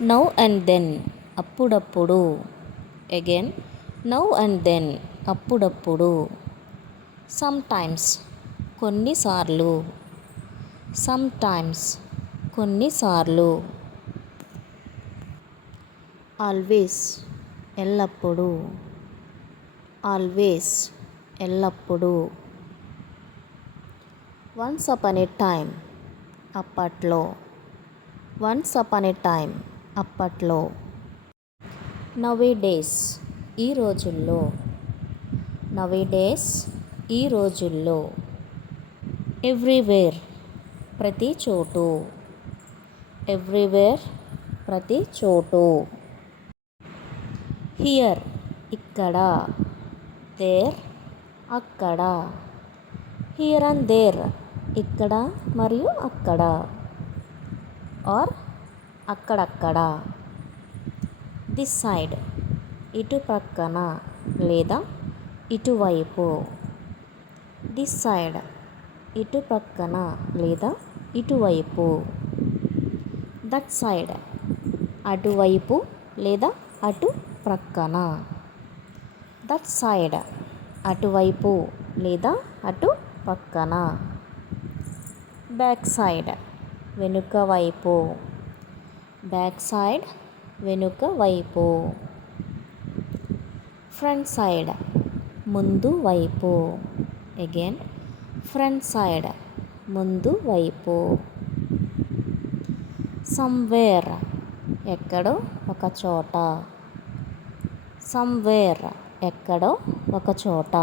Now and then అప్పుడప్పుడు. Again now and then అప్పుడప్పుడు. Some times కొన్నిసార్లు. సమ్ టైమ్స్ కొన్నిసార్లు. ఆల్వేస్ ఎల్లప్పుడూ. ఆల్వేస్ ఎల్లప్పుడూ. వన్స్ అపాన్ ఏ టైమ్ అప్పట్లో. వన్స్ అపాన్ ఏ టైమ్ అప్పట్లో. నౌ ఏ డేస్ ఈ రోజుల్లో. నౌ ఏ డేస్ ఈ రోజుల్లో. ఎవ్రీవేర్ ప్రతి చోటు. ఎవ్రీవేర్ ప్రతి చోటు. హియర్ ఇక్కడ. దేర్ అక్కడ. హియర్ అండ్ దేర్ ఇక్కడ మరియు అక్కడ. ఆర్ అక్కడక్కడ. దిస్ సైడ్ ఇటు ప్రక్కన లేదా ఇటువైపు. దిస్ సైడ్ ఇటు ప్రక్కన లేదా ఇటువైపు. దట్ సైడ్ అటువైపు లేదా అటు ప్రక్కన. దట్ సైడ్ అటువైపు లేదా అటు పక్కన. బ్యాక్ సైడ్ వెనుక వైపు. బ్యాక్ సైడ్ వెనుక వైపు. ఫ్రంట్ సైడ్ ముందు వైపు. అగైన్ ఫ్రంట్ సైడ్ ముందు వైపు. సమ్వేర్ ఎక్కడో ఒక చోట. సమ్వేర్ ఎక్కడో ఒక చోట.